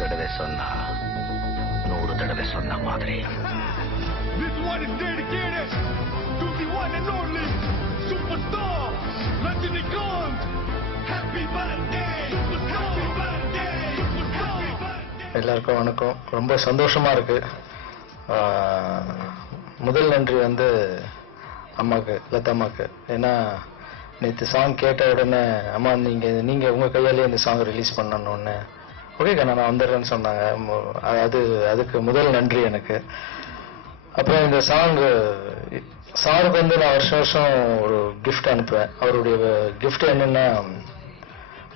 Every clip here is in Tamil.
தடவை சொன்னா 100 தடவை சொன்ன மாதிரி. This one is dedicated to the one and only superstar Rajinikanth. Happy birthday, superstar. Happy birthday, superstar. எல்லாருக்கும் வணக்கம். ரொம்ப சந்தோஷமா இருக்கு. முதல் நன்றி வந்து அம்மாக்கு, லதா அம்மாக்கு. ஏன்னா நேற்று சாங் கேட்ட உடனே அம்மா நீங்கள் உங்கள் கையாலே இந்த சாங் ரிலீஸ் பண்ணணுன்னு ஓகே கண்ணா நான் வந்துடுறேன்னு சொன்னாங்க. அதுக்கு முதல் நன்றி எனக்கு. அப்புறம் இந்த சாங்கு சாருக்கு வந்து நான் வருஷம் வருஷம் ஒரு கிஃப்ட் அனுப்புவேன். அவருடைய கிஃப்ட் என்னென்னா,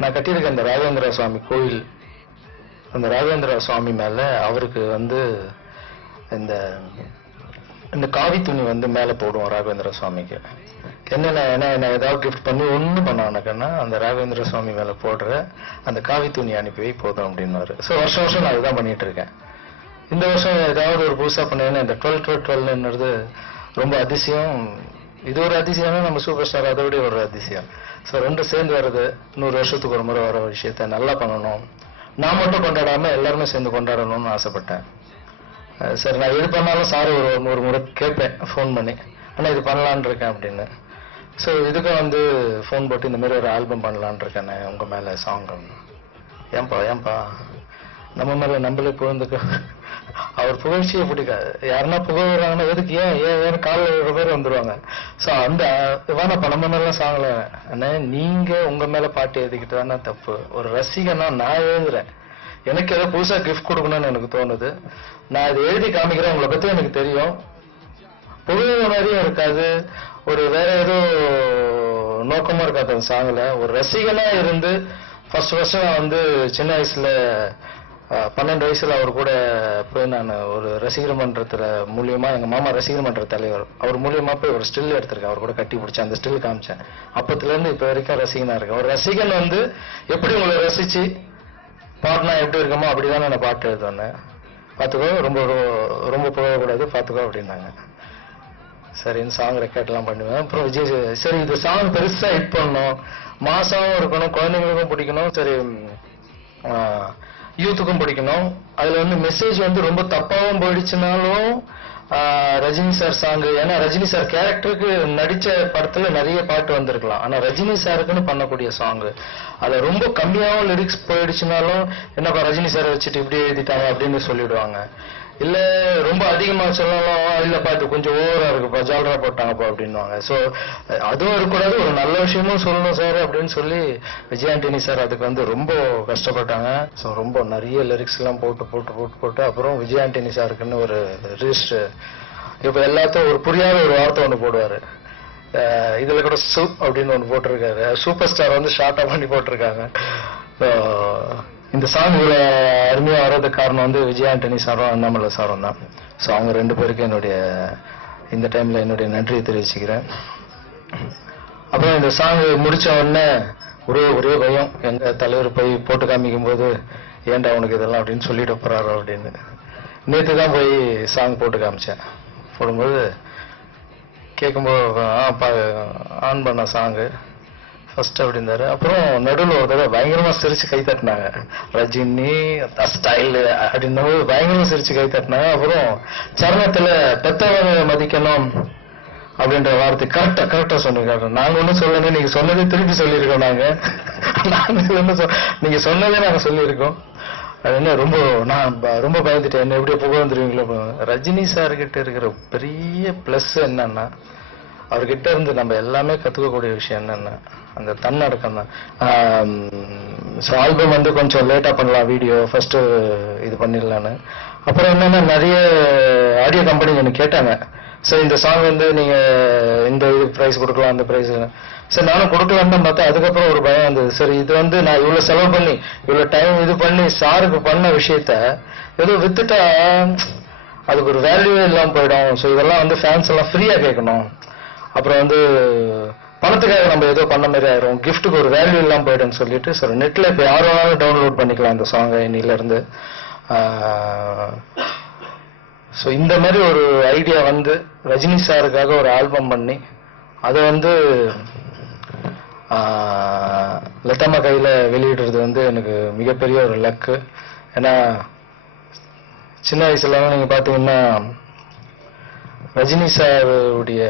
நான் கட்டியிருக்கேன் இந்த ராகவேந்திர சுவாமி கோயில். அந்த ராகவேந்திர சுவாமி மேலே அவருக்கு வந்து இந்த காவி துணி வந்து மேலே போடுவோம் ராகவேந்திர சுவாமிக்கு. என்ன ஏதாவது கிஃப்ட் பண்ணி ஒன்றும் பண்ணானக்கன்னா அந்த ராகவேந்திர சுவாமி மேலே போடுற அந்த காவி துணி அனுப்பி வை போதும் அப்படின்னாரு. ஸோ வருஷம் வருஷம் நான் இதுதான் பண்ணிட்டு இருக்கேன். இந்த வருஷம் ஏதாவது ஒரு புதுசாக பண்ணேன்னா இந்த 12-12-12ன்றது ரொம்ப அதிசயம். இது ஒரு அதிசயம்னா நம்ம சூப்பர் ஸ்டார் அதை விட ஒரு அதிசயம். ஸோ ரெண்டும் சேர்ந்து வருது. 100 வருஷத்துக்கு ஒரு முறை வர விஷயத்த நல்லா பண்ணணும். நான் மட்டும் கொண்டாடாமல் எல்லாருமே சேர்ந்து கொண்டாடணும்னு ஆசைப்பட்டேன். சரி, நான் எது பண்ணாலும் சார் ஒரு முறை கேட்பேன் ஃபோன் பண்ணி, ஆனால் இது பண்ணலான் இருக்கேன் அப்படின்னு. ஸோ இதுக்கு வந்து ஃபோன் போட்டு இந்த மாதிரி ஒரு ஆல்பம் பண்ணலான் இருக்கேன்னு உங்கள் மேலே சாங். ஏன்பா நம்ம மேலே நம்மளே புகழ்ந்துக்க. அவர் புகழ்ச்சியை பிடிக்காது. யாருன்னா புகழ்றாங்கன்னா எதுக்கு ஏன் காலையில் 100 பேர் வந்துடுவாங்க. ஸோ அந்த வேணாப்பா நம்ம மேலாம் சாங்கல. ஆனால் நீங்கள் உங்கள் மேலே பாட்டு எழுதிக்கிட்டு தானே தப்பு. ஒரு ரசிகனா நான் எழுதுறேன். எனக்கு ஏதோ புதுசாக கிஃப்ட் கொடுக்கணும்னு எனக்கு தோணுது. நான் இதை எழுதி காமிக்கிறேன். உங்களை பற்றி எனக்கு தெரியும். புகழ் மாதிரியும் இருக்காது, ஒரு வேற ஏதோ நோக்கமாக இருக்காது அந்த சாங்கில். ஒரு ரசிகனாக இருந்து ஃபர்ஸ்ட் நான் வந்து சின்ன வயசில் 12 வயசில் அவர் கூட போய் நான் ஒரு ரசிகர் மன்றத்தில் மூலியமாக, எங்கள் மாமா ரசிகர் மன்ற தலைவர், அவர் மூலியமாக போய் ஒரு ஸ்டில் எடுத்திருக்கேன். அவர் கூட கட்டி பிடிச்சேன், அந்த ஸ்டில் காமிச்சேன். அப்பத்துலேருந்து இப்போ வரைக்கும் ரசிகனாக இருக்கேன். ஒரு ரசிகன் வந்து எப்படி உங்களை ரசித்து பாடினா எப்படி இருக்கமோ அப்படிதான் நான் பாட்டு எழுதுவேன். பார்த்துக்கோ, ரொம்ப ரொம்ப புகழக்கூடாது, பார்த்துக்கோ அப்படின்னாங்க. சரின்னு சாங் ரெக்கார்ட்லாம் பண்ணுவேன். அப்புறம் விஜய் சரி இந்த சாங் பெருசாக ஹிட் பண்ணணும், மாசாவும் இருக்கணும், குழந்தைங்களுக்கும் பிடிக்கணும், சரி யூத்துக்கும் பிடிக்கணும். அதில் வந்து மெசேஜ் வந்து ரொம்ப தப்பாகவும் போயிடுச்சுனாலும் ரஜினி சார் சாங்கு, ஏன்னா ரஜினி சார் கேரக்டருக்கு நடித்த படத்தில் நிறைய பாட்டு வந்திருக்கலாம். ஆனால் ரஜினி சாருக்குன்னு பண்ணக்கூடிய சாங்கு அதில் ரொம்ப கம்மியாகவும் லிரிக்ஸ் போயிடுச்சுனாலும் என்னப்பா ரஜினி சாரை வச்சுட்டு இப்படி எழுதிட்டாங்க அப்படின்னு சொல்லிடுவாங்க. இல்லை ரொம்ப அதிகமாக சொல்லலாம், இல்லைப்பா இது கொஞ்சம் ஓவராக இருக்குப்பா, ஜாலரா போட்டாங்கப்பா அப்படின்வாங்க. ஸோ அதுவும் இருக்கக்கூடாது, ஒரு நல்ல விஷயமும் சொல்லணும் சார் அப்படின்னு சொல்லி விஜய் ஆண்டனி சார் அதுக்கு வந்து ரொம்ப கஷ்டப்பட்டாங்க. ஸோ ரொம்ப நிறைய லிரிக்ஸ்லாம் போட்டு அப்புறம் விஜய் ஆண்டனி சாருக்குன்னு ஒரு ரிஜிஸ்டர் இப்போ எல்லாத்தையும் ஒரு புரியாத ஒரு வார்த்தை ஒன்று போடுவார். இதில் கூட அப்படின்னு ஒன்று போட்டிருக்காரு. சூப்பர் ஸ்டார் வந்து ஷார்ட்டாக பண்ணி போட்டிருக்காங்க. இந்த சாங் இவ்வளோ அருமையாக வர்றதுக்கு காரணம் வந்து விஜய் ஆண்டனி சாரும் அண்ணாமலை சாரும் தான். ஸோ அவங்க 2 பேருக்கு என்னுடைய இந்த டைமில் என்னுடைய நன்றியை தெரிவிச்சுக்கிறேன். அப்புறம் இந்த சாங் முடித்த உடனே ஒரே பயம், எங்கள் தலைவர் போய் போட்டு காமிக்கும் போது ஏன்டா உனக்கு இதெல்லாம் அப்படின்னு சொல்லிட்டு போகிறாரோ அப்படின்னு. நேற்று தான் போய் சாங் போட்டு காமிச்சேன். போடும்போது கேட்கும்போது ஆன் பண்ண சாங்கு ஃபர்ஸ்ட் அப்படின்னாரு. அப்புறம் நடுவில் ஒரு தடவை பயங்கரமாக சிரிச்சு கை தட்டினாங்க. ரஜினி ஸ்டைலு அப்படின்னது பயங்கரமாக சிரிச்சு கை தட்டினாங்க. அப்புறம் சரணத்தில் பெத்தவங்க மதிக்கணும் அப்படின்ற வார்த்தை கரெக்டாக சொன்னிருக்காரு. நாங்கள் ஒன்றும் சொல்லணும், நீங்கள் சொன்னதே திருப்பி சொல்லியிருக்கோம். நாங்கள் ஒன்றும் நீங்கள் சொன்னதே நாங்கள் சொல்லியிருக்கோம். அது என்ன நான் ரொம்ப பயந்துட்டேன், என்ன எப்படியோ புகழ்ந்துருவீங்களோ. ரஜினி சார்கிட்ட இருக்கிற பெரிய ப்ளஸ் என்னன்னா, அவர்கிட்ட இருந்து நம்ம எல்லாமே கற்றுக்கக்கூடிய விஷயம் என்னென்னா அந்த தன்னடக்கம் தான். ஸோ ஆல்பம் வந்து கொஞ்சம் லேட்டாக பண்ணலாம், வீடியோ ஃபஸ்ட்டு இது பண்ணிடலான்னு. அப்புறம் என்னென்னா நிறைய ஆடியோ கம்பெனி எனக்கு கேட்டாங்க, ஸோ இந்த சாங் வந்து நீங்கள் இந்த இது ப்ரைஸ் கொடுக்கலாம், அந்த ப்ரைஸ். சரி நானும் கொடுக்கலான்னு தான் பார்த்தேன். அதுக்கப்புறம் ஒரு பயம் வந்தது. சரி இது வந்து நான் இவ்வளோ செலவு பண்ணி இவ்வளோ டைம் இது பண்ணி சாருக்கு பண்ண விஷயத்த ஏதோ வித்துட்டா அதுக்கு ஒரு வேல்யூவே இல்லாமல் போயிடும். ஸோ இதெல்லாம் வந்து ஃபேன்ஸ் எல்லாம் ஃப்ரீயாக கேட்கணும். அப்புறம் வந்து பணத்துக்காக நம்ம ஏதோ பண்ண மாதிரி ஆயிரும், கிஃப்ட்டுக்கு ஒரு வேல்யூ இல்லாமல் போயிடும்னு சொல்லிட்டு சரி நெட்டில் இப்போ யார் வேணாலும் டவுன்லோட் பண்ணிக்கலாம் இந்த சாங்கை இன்னிலேருந்து. ஸோ இந்த மாதிரி ஒரு ஐடியா வந்து ரஜினி சாருக்காக ஒரு ஆல்பம் பண்ணி அதை வந்து லதாமா கையில் வெளியிடுறது வந்து எனக்கு மிகப்பெரிய ஒரு லக்கு. ஏன்னா சின்ன வயசுல நீங்க பாத்தீங்கன்னா ரஜினி சாருடைய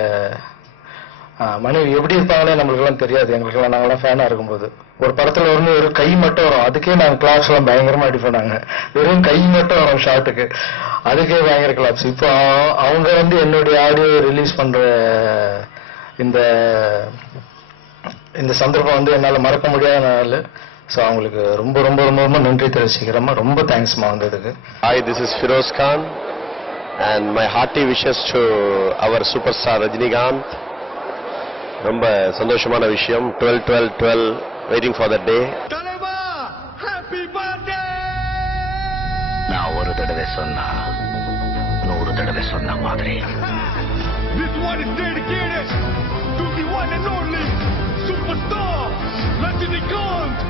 மனைவி எப்படி இருப்பாங்களே நம்மளுக்கெல்லாம் தெரியாது. எங்களுக்கெல்லாம் நாங்களாம் ஃபேனா இருக்கும்போது ஒரு படத்துல வந்து ஒரு கை மட்டும் வரும், அதுக்கே நாங்கள் கிளாப்ஸ் எல்லாம் பயங்கரமா அடிப்போம். வெறும் கை மட்டும் வரும் ஷாட்டுக்கு, அதுக்கே பயங்கர கிளாப்ஸ். இப்போ அவங்க வந்து என்னுடைய ஆடியோ ரிலீஸ் பண்ற இந்த இந்த சந்தர்ப்பம் வந்து என்னால் மறக்க முடியாத நாள். ஸோ அவங்களுக்கு ரொம்ப ரொம்ப ரொம்ப ரொம்ப நன்றி தெரிவிச்சுக்கிறேம்மா. ரொம்ப தேங்க்ஸ்மா வந்ததுக்கு. Hi, this is Firoz Khan and my hearty wishes to our superstar Rajinikanth. ரொம்ப சந்தோஷமான விஷயம். 12/12/12 waiting for that day. Taleba, happy birthday! நான் ஒரு தடவை சொன்னா 100 தடவை சொன்ன மாதிரி. This one is dedicated to the one and only superstar Rajinikanth.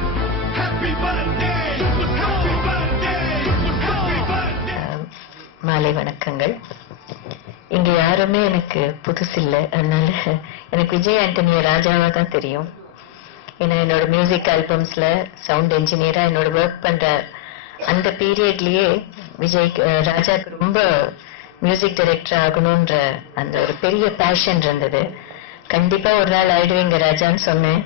Happy birthday! Happy birthday! Happy birthday! மாலை வணக்கங்கள். இங்க யாருமே எனக்கு புதுசு இல்லை, அதனால எனக்கு விஜய் ஆண்டனிய ராஜாவா தான் தெரியும். ஏன்னா என்னோட மியூசிக் ஆல்பம்ஸ்ல சவுண்ட் என்ஜினியரா என்னோட ஒர்க் பண்ற அந்த பீரியட்லயே விஜய் ராஜாக்கு ரொம்ப மியூசிக் டைரக்டர் ஆகணும்ன்ற அந்த ஒரு பெரிய பேஷன் இருந்தது. கண்டிப்பா ஒரு நாள் ஆயிடுவீங்க ராஜான்னு சொன்னேன்.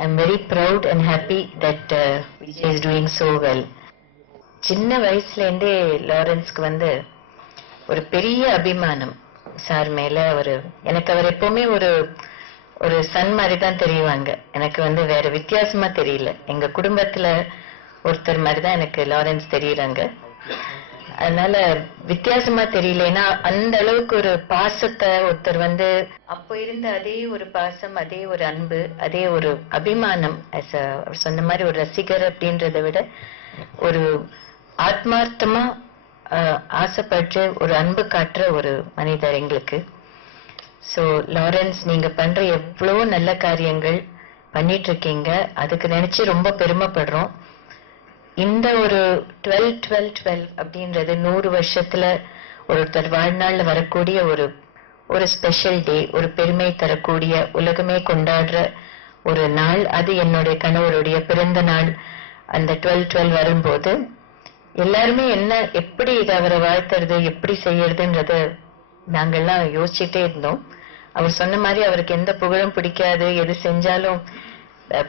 I am very proud and happy that Vijay is doing so well. சின்ன வயசுல இருந்தே லாரன்ஸ்க்கு வந்து ஒரு பெரிய அபிமானம் சார் மேல. எனக்கு அவர் எப்பவுமே ஒரு சன் மாதிரி தான் தெரியுவாங்க. எனக்கு வந்து வேற வித்தியாசமா தெரியல. எங்க குடும்பத்துல ஒருத்தர் மாதிரி தான் எனக்கு லாரன்ஸ் தெரியுறாங்க. அதனால வித்தியாசமா தெரியலன்னா அந்த அளவுக்கு ஒரு பாசத்தை ஒருத்தர் வந்து அப்போ இருந்த அதே ஒரு பாசம், அதே ஒரு அன்பு, அதே ஒரு அபிமானம், அவர் சொன்ன மாதிரி ஒரு ரசிகர் அப்படின்றத விட ஒரு ஆத்மார்த்தமா ஆசைப்பட்டு ஒரு அன்பு காட்டுற ஒரு மனிதர் எங்களுக்கு. ஸோ லாரன்ஸ், நீங்க பண்ற எவ்வளோ நல்ல காரியங்கள் பண்ணிட்டு இருக்கீங்க, அதுக்கு நினைச்சு ரொம்ப பெருமைப்படுறோம். இந்த ஒரு 12/12/12 அப்படின்றது 100 வருஷத்துல ஒருத்தர் வாழ்நாள்ல வரக்கூடிய ஒரு ஸ்பெஷல் டே, ஒரு பெருமை தரக்கூடிய, உலகமே கொண்டாடுற ஒரு நாள். அது என்னுடைய கணவருடைய பிறந்த நாள். அந்த 12/12 வரும்போது எல்லாருமே எப்படி இதை அவரை வாழ்த்துறது, எப்படி செய்யறதுன்றத நாங்கள்லாம் யோசிச்சுட்டே இருந்தோம். அவர் சொன்ன மாதிரி அவருக்கு எந்த புகழும் பிடிக்காது, எது செஞ்சாலும்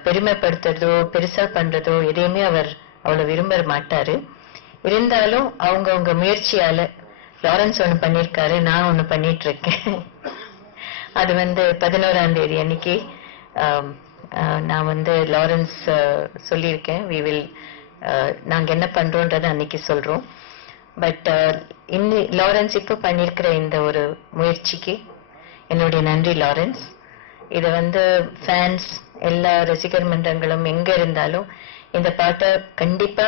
பெருமைப்படுத்துறதோ பெருசா பண்றதோ எதையுமே அவர் அவ்வளவு விரும்ப மாட்டாரு. இருந்தாலும் அவங்க முயற்சியால லாரன்ஸ் ஒண்ணு பண்ணிருக்காரு, நான் ஒண்ணு பண்ணிட்டு இருக்கேன். அது வந்து 11ஆம் தேதி அன்னைக்கு நான் வந்து லாரன்ஸ் சொல்லியிருக்கேன், நாங்க என்ன பண்றோம்ன்றத அன்னைக்கு சொல்றோம். பட் லாரன்ஸ் இப்ப பண்ணிருக்கிற இந்த ஒரு முயற்சிக்கு என்னுடைய நன்றி லாரன்ஸ். இத வந்து ஃபேன்ஸ், எல்லா ரசிகர் மன்றங்களும் எங்க இருந்தாலும் இந்த பாட்டை கண்டிப்பா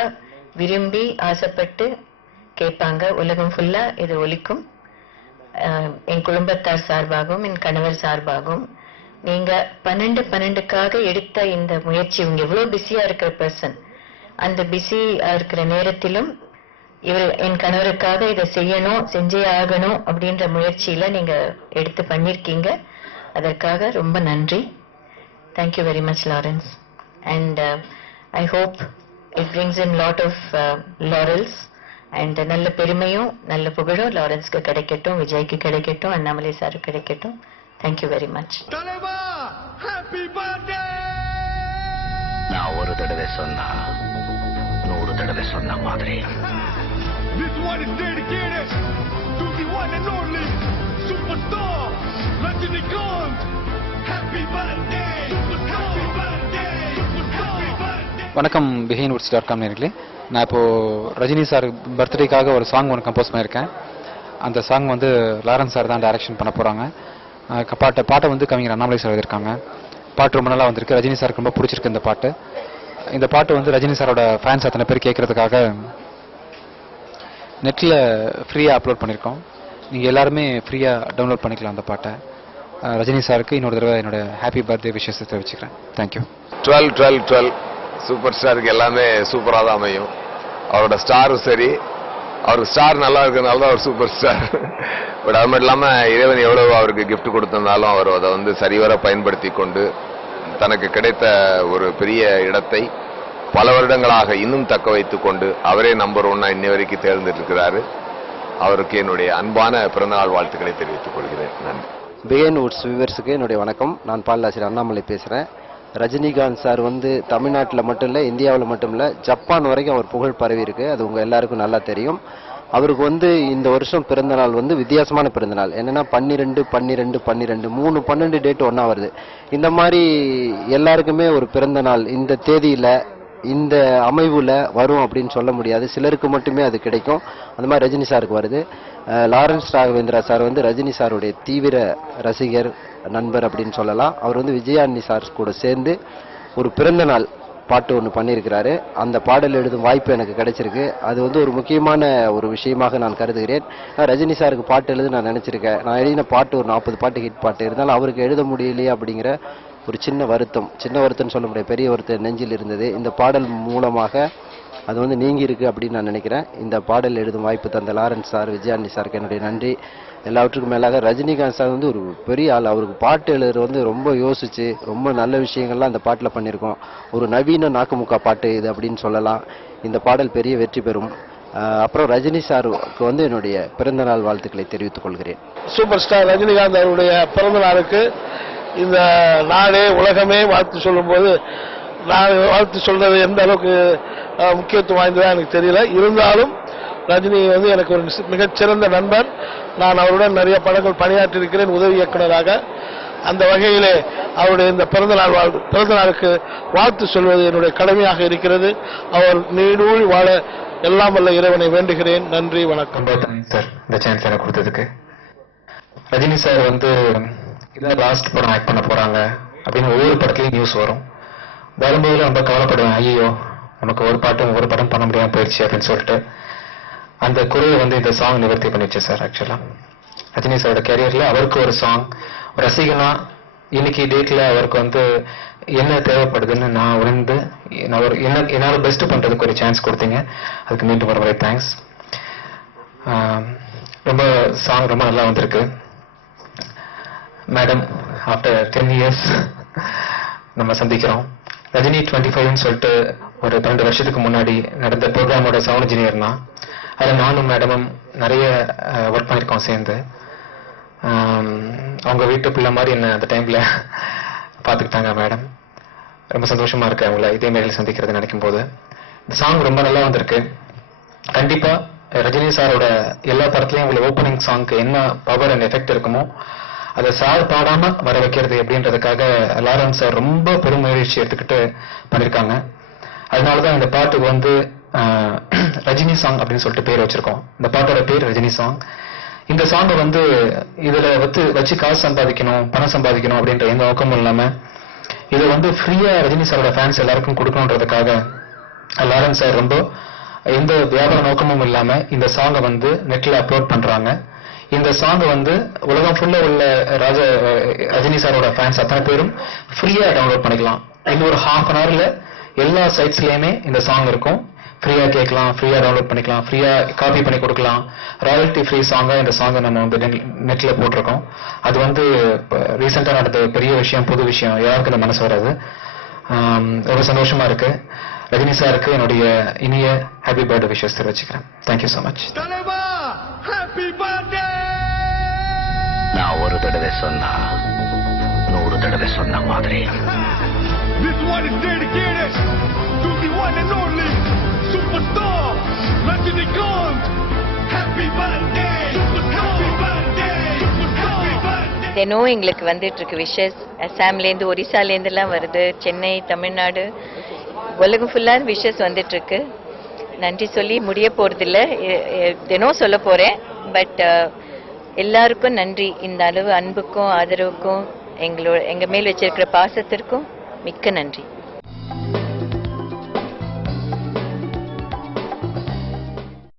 விரும்பி ஆசைப்பட்டு கேட்பாங்க. உலகம் ஃபுல்லா இது ஒலிக்கும். என் குடும்பத்தார் சார்பாகவும் என் கணவர் சார்பாகவும் நீங்க 12/12க்காக எடுத்த இந்த முயற்சி, இவங்க எவ்வளவு பிஸியா இருக்கிற பர்சன், அந்த பிஸியா இருக்கிற நேரத்திலும் என் கணவருக்காக இதை செய்யணும், செஞ்சே ஆகணும் அப்படின்ற முயற்சியில நீங்க எடுத்து பண்ணிருக்கீங்க. அதற்காக ரொம்ப நன்றி. Thank you very much Lawrence. And I hope it brings in lot of laurels and நல்ல பெருமையும் நல்ல புகழும் லாரன்ஸ்க்கு கிடைக்கட்டும், விஜய்க்கு கிடைக்கட்டும், அண்ணாமலை சாருக்கு கிடைக்கட்டும். Thank you very much. Taleba, happy birthday! நான் ஒரு தடவை சொன்னா 100 தடவை சொன்ன மாதிரி. This one is dedicated to the one and only superstar Rajinikanth. Happy birthday! Happy birthday! Happy birthday! வணக்கம், behind.com நேயர்களே. நான் இப்போது ரஜினி சார் பர்த்டேக்காக ஒரு சாங் ஒன்று கம்போஸ் பண்ணியிருக்கேன். அந்த சாங் வந்து லாரன்ஸ் சார் தான் டைரக்ஷன் பண்ண போகிறாங்க. பாட்டை வந்து கவிஞர் அண்ணாமலை சார் எழுதியிருக்காங்க. பாட்டு ரொம்ப நல்லா வந்திருக்கு. ரஜினி சாருக்கு ரொம்ப பிடிச்சிருக்கு இந்த பாட்டு. இந்த பாட்டு வந்து ரஜினி சாரோட ஃபேன்ஸ் அத்தனை பேர் கேட்கறதுக்காக நெட்டில் ஃப்ரீயாக அப்லோட் பண்ணியிருக்கோம். நீங்கள் எல்லாருமே ஃப்ரீயாக டவுன்லோட் பண்ணிக்கலாம் அந்த பாட்டை. ரஜினி சாருக்கு இன்னொரு தடவை என்னோட ஹாப்பி பர்த்டே விஷயத்தை தெரிவிச்சுக்கிறேன். தேங்க்யூ. 12/12/12 சூப்பர் ஸ்டாருக்கு எல்லாமே சூப்பராக தான் அமையும். அவரோட ஸ்டாரும் சரி, அவருக்கு ஸ்டார் நல்லா இருக்கிறதுனால தான் அவர் சூப்பர் ஸ்டார். பட் அது மட்டும் இல்லாமல் இறைவன் எவ்வளவு அவருக்கு கிஃப்ட் கொடுத்திருந்தாலும் அவர் அதை வந்து சரிவர பயன்படுத்தி கொண்டு தனக்கு கிடைத்த ஒரு பெரிய இடத்தை பல வருடங்களாக இன்னும் தக்க வைத்துக் கொண்டு அவரே நம்பர் 1 இன்னி வரைக்கும் தேர்ந்தெடுக்கிறாரு. அவருக்கு என்னுடைய அன்பான பிறந்தநாள் வாழ்த்துக்களை தெரிவித்துக் கொள்கிறேன். நன்றி. பிஎன் வுட்ஸ் வியூவர்ஸுக்கு என்னுடைய வணக்கம். நான் பாடலாசிரியர் அண்ணாமலை பேசுகிறேன். ரஜினிகாந்த் சார் வந்து தமிழ்நாட்டில் மட்டும் இல்லை, இந்தியாவில் மட்டும் இல்லை, ஜப்பான் வரைக்கும் அவர் புகழ் பரவி இருக்கு. அது உங்கள் எல்லாருக்கும் நல்லா தெரியும். அவருக்கு வந்து இந்த வருஷம் பிறந்த நாள் வந்து வித்தியாசமான பிறந்த நாள். என்னன்னா 12-12-12 12 டேட் ஒன்றா வருது. இந்த மாதிரி எல்லாருக்குமே ஒரு பிறந்த நாள் இந்த தேதியில் இந்த அமைவுல வரும் அப்படின்னு சொல்ல முடியாது. சிலருக்கு மட்டுமே அது கிடைக்கும். அந்த மாதிரி ரஜினி சாருக்கு வருது. லாரன்ஸ் ராகவேந்திரா சார் வந்து ரஜினி சாருடைய தீவிர ரசிகர், நண்பர் அப்படின்னு சொல்லலாம். அவர் வந்து விஜயாண்டி சார் கூட சேர்ந்து ஒரு பிறந்த நாள் பாட்டு ஒன்று பண்ணியிருக்கிறாரு. அந்த பாடல் எழுதும் வாய்ப்பு எனக்கு கிடைச்சிருக்கு. அது வந்து ஒரு முக்கியமான ஒரு விஷயமாக நான் கருதுகிறேன். ரஜினி சாருக்கு பாட்டு எழுத நான் நினைச்சிருக்கேன். நான் எழுதின பாட்டு ஒரு 40 பாட்டு ஹிட் பாட்டு இருந்தாலும் அவருக்கு எழுத முடியலையே அப்படிங்கிற ஒரு சின்ன வருத்தம் சொல்ல முடியாது, பெரிய வருத்தம் நெஞ்சில் இருந்தது. இந்த பாடல் மூலமாக அது வந்து நீங்கி இருக்கு அப்படின்னு நான் நினைக்கிறேன். இந்த பாடல் எழுதும் வாய்ப்பு தந்த லாரன்ஸ் சார், விஜயாண்டி சாருக்கு என்னுடைய நன்றி. எல்லாவற்றுக்கும் மேலாக ரஜினிகாந்த் சார் வந்து ஒரு பெரிய ஆள். அவருக்கு பாட்டு எழுதுறது வந்து ரொம்ப யோசிச்சு ரொம்ப நல்ல விஷயங்கள்லாம் அந்த பாட்டில் பண்ணியிருக்கோம். ஒரு நவீன நாக்குமுக்கா பாட்டு இது அப்படின்னு சொல்லலாம். இந்த பாடல் பெரிய வெற்றி பெறும். அப்புறம் ரஜினி சாருக்கு வந்து என்னுடைய பிறந்த நாள் வாழ்த்துக்களை தெரிவித்துக் கொள்கிறேன். சூப்பர் ஸ்டார் ரஜினிகாந்த் அவருடைய பிறந்த நாளுக்கு இந்த நாடே உலகமே வாழ்த்து சொல்லும்போது நான் வாழ்த்து சொல்றது எந்த அளவுக்கு முக்கியத்துவம் வாய்ந்ததா எனக்கு தெரியல. இருந்தாலும் ரஜினி வந்து எனக்கு ஒரு மிகச்சிறந்த நண்பர். நான் அவருடன் நிறைய படங்கள் பணியாற்றி இருக்கிறேன் உதவி இயக்குநராக. அந்த வகையிலே அவருடைய இந்த பிறந்த நாளுக்கு வாழ்த்து சொல்வது என்னுடைய கடமையாக இருக்கிறது. அவர் நீடூழி வாழ எல்லாம் வல்ல இறைவனை வேண்டுகிறேன். நன்றி, வணக்கம். சார் இந்த சான்ஸ் எனக்கு கொடுத்ததுக்கு. ரஜினி சார் வந்து இதான் லாஸ்ட் படம் ஆக்ட் பண்ண போறாங்க அப்படின்னு ஒவ்வொரு படத்துலயும் நியூஸ் வரும். வரும்போது ரொம்ப கவலைப்படுவேன், ஐயோ நமக்கு ஒரு படம் பண்ண முடியாம போயிடுச்சு அப்படின்னு சொல்லிட்டு. அந்த குறையை வந்து இந்த சாங் நிவர்த்தி பண்ணிடுச்சு சார். ஆக்சுவலா ரஜினி சாரோட கேரியர்ல அவருக்கு ஒரு சாங், ஒரு ரசிகனா இன்னைக்கு டேட்ல அவருக்கு வந்து என்ன தேவைப்படுதுன்னு நான் உணர்ந்து என்னால பெஸ்ட் பண்றதுக்கு ஒரு சான்ஸ் கொடுத்தீங்க. அதுக்கு மீண்டும் ஒரு முறை தேங்க்ஸ். ரொம்ப சாங் ரொம்ப நல்லா வந்திருக்கு. மேடம், ஆஃப்டர் 10 years நம்ம சந்திக்கிறோம். ரஜினி 25ன்னு சொல்லிட்டு ஒரு 12 வருஷத்துக்கு முன்னாடி நடந்த ப்ரோக்ராமோட சவுண்ட் இன்ஜினியர் தான். அதில் நானும் மேடமும் நிறைய ஒர்க் பண்ணியிருக்கோம் சேர்ந்து. அவங்க வீட்டு பிள்ளை மாதிரி என்ன அந்த டைம்ல பார்த்துக்கிட்டாங்க மேடம். ரொம்ப சந்தோஷமா இருக்கு அவங்கள இதே மாதிரி சந்திக்கிறது நினைக்கும் போது. இந்த சாங் ரொம்ப நல்லா வந்திருக்கு. கண்டிப்பா ரஜினி சாரோட எல்லா படத்துலையும் உள்ள ஓப்பனிங் சாங்க்கு என்ன பவர் அண்ட் எஃபெக்ட் இருக்குமோ அதை சார் பாடாம வர வைக்கிறது அப்படின்றதுக்காக லாரன்ஸ் சார் ரொம்ப பெரும் முயற்சி எடுத்துக்கிட்டு பண்ணிருக்காங்க. அதனாலதான் இந்த பாட்டுக்கு வந்து ரஜினி சாங் அப்படின்னு சொல்லிட்டு பேர் வச்சிருக்கோம். இந்த பாட்டோட பேர் ரஜினி சாங். இந்த சாங்கை வந்து இதுல வச்சு காசு சம்பாதிக்கணும், பணம் சம்பாதிக்கணும் அப்படின்ற எந்த நோக்கமும் இல்லாம இதை வந்து ஃப்ரீயா ரஜினி சாரோட ஃபேன்ஸ் எல்லாருக்கும் கொடுக்கணுன்றதுக்காக லாரன்ஸ் சார் ரொம்ப எந்த வியாபார நோக்கமும் இல்லாம இந்த சாங்கை வந்து நெட்ல அப்லோட் பண்றாங்க. இந்த சாங் வந்து உலகம் ஃபுல்லா உள்ள ரஜினி சாரோட ஃபேன்ஸ் அத்தனை பேரும் ஃப்ரீயா டவுன்லோட் பண்ணிக்கலாம். இன்னும் ஒரு ½ an hourல எல்லா சைட்ஸ்லயுமே இந்த சாங் இருக்கும். ஃப்ரீயா கேட்கலாம், ஃப்ரீயா டவுன்லோட் பண்ணிக்கலாம், ஃப்ரீயா காப்பி பண்ணி கொடுக்கலாம். ராயல்டி ஃப்ரீ சாங்கா இந்த சாங்கை நம்ம வந்து நெட்ல போட்டிருக்கோம். அது வந்து ரீசெண்டா நடந்த பெரிய விஷயம், புது விஷயம், யாருக்கு இந்த மனசு வராது. ரொம்ப சந்தோஷமா இருக்கு. ரஜினி சாருக்கு என்னுடைய இனிய ஹாப்பி பர்த்டே விஷஸ் தெரிவிச்சுக்கிறேன். Thank you so much. நான் ஒரு தடவை சொன்னா 100 தடவை சொன்ன மாதிரி. This one is dedicated to the one and only superstar Rajinikanth. Happy birthday, happy birthday, happy birthday. தினம் எங்களுக்கு வந்துட்டு இருக்கு விஷஸ். அசாம்லேருந்து, ஒரிசாலேருந்துலாம் வருது. சென்னை, தமிழ்நாடு, உலகம் ஃபுல்லாக விஷஸ் வந்துட்டு இருக்கு. நன்றி சொல்லி முடிய போறதில்ல, தினம் சொல்ல போறேன். பட் எல்லாருக்கும் நன்றி. இந்த அளவு அன்புக்கும் ஆதரவுக்கும் எங்க மேல் வச்சிருக்கிற பாசத்திற்கும் மிக்க நன்றி.